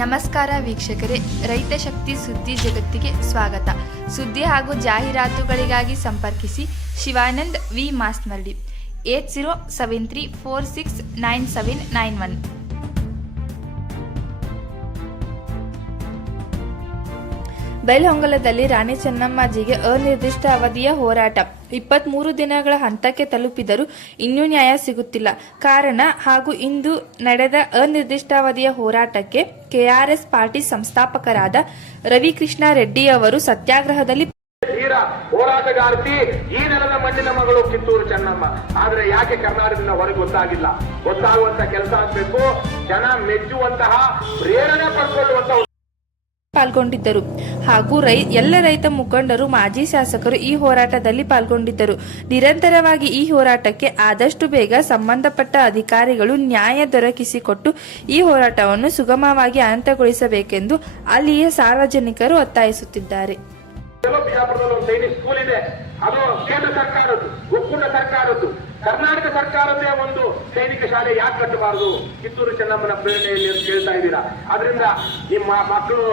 ನಮಸ್ಕಾರ ವೀಕ್ಷಕರೇ, ರೈತ ಶಕ್ತಿ ಸುದ್ದಿ ಜಗತ್ತಿಗೆ ಸ್ವಾಗತ. ಸುದ್ದಿ ಹಾಗೂ ಜಾಹೀರಾತುಗಳಿಗಾಗಿ ಸಂಪರ್ಕಿಸಿ ಶಿವಾನಂದ್ ವಿ ಮಾಸ್ಮರ್ಡಿ 8073469791. ಬೈಲಹೊಂಗಲದಲ್ಲಿ ರಾಣಿ ಚೆನ್ನಮ್ಮಾಜಿಗೆ ಅನಿರ್ದಿಷ್ಟ ಅವಧಿಯ ಹೋರಾಟ 23 ದಿನಗಳ ಹಂತಕ್ಕೆ ತಲುಪಿದರೂ ಇನ್ನೂ ನ್ಯಾಯ ಸಿಗುತ್ತಿಲ್ಲ. ಕಾರಣ ಹಾಗೂ ಇಂದು ನಡೆದ ಅನಿರ್ದಿಷ್ಟಾವಧಿಯ ಹೋರಾಟಕ್ಕೆ ಕೆಆರ್ಎಸ್ ಪಾರ್ಟಿ ಸಂಸ್ಥಾಪಕರಾದ ರವಿಕೃಷ್ಣ ರೆಡ್ಡಿ ಅವರು ಸತ್ಯಾಗ್ರಹದಲ್ಲಿ ಹೋರಾಟಗಾರ್ತಿ ಈ ನೆಲದ ಮಣ್ಣಿನ ಮಗಳು ಕಿತ್ತೂರು ಚೆನ್ನಮ್ಮ. ಆದ್ರೆ ಯಾಕೆ ಕರ್ನಾಟಕದಿಂದ ಹೊರಗೆ ಗೊತ್ತಾಗುವಂತ ಕೆಲಸ ಆಗಬೇಕು. ಜನ ಮೆಚ್ಚುವಂತಹ ಪ್ರೇರಣೆ ಪಡ್ಕೊಳ್ಳುವಂತ ಪಾಲ್ಗೊಂಡಿದ್ದರು ಹಾಗೂ ಎಲ್ಲ ರೈತ ಮುಖಂಡರು, ಮಾಜಿ ಶಾಸಕರು ಈ ಹೋರಾಟದಲ್ಲಿ ಪಾಲ್ಗೊಂಡಿದ್ದರು. ನಿರಂತರವಾಗಿ ಈ ಹೋರಾಟಕ್ಕೆ ಆದಷ್ಟು ಬೇಗ ಸಂಬಂಧಪಟ್ಟ ಅಧಿಕಾರಿಗಳು ನ್ಯಾಯ ದೊರಕಿಸಿಕೊಟ್ಟು ಈ ಹೋರಾಟವನ್ನು ಸುಗಮವಾಗಿ ಅಂತ್ಯಗೊಳಿಸಬೇಕೆಂದು ಅಲ್ಲಿಯ ಸಾರ್ವಜನಿಕರು ಒತ್ತಾಯಿಸುತ್ತಿದ್ದಾರೆ. ಬಿಜಾಪುರದಲ್ಲಿ ಒಂದು ಸೈನಿಕ್ ಸ್ಕೂಲ್ ಇದೆ, ಅದು ಕೇಂದ್ರ ಸರ್ಕಾರದ್ದು, ಒಕ್ಕೂಟ ಸರ್ಕಾರದ್ದು, ಕರ್ನಾಟಕ ಸರ್ಕಾರದೇ ಒಂದು ಸೈನಿಕ ಶಾಲೆ ಯಾಕೆ ಕಟ್ಟಬಾರದು ಕಿತ್ತೂರು ಚೆನ್ನಮ್ಮನ ಪ್ರೇರಣೆಯಲ್ಲಿ ಅಂತ ಕೇಳ್ತಾ ಇದ್ದೀರಾ. ಅದರಿಂದ ನಿಮ್ಮ ಮಕ್ಕಳು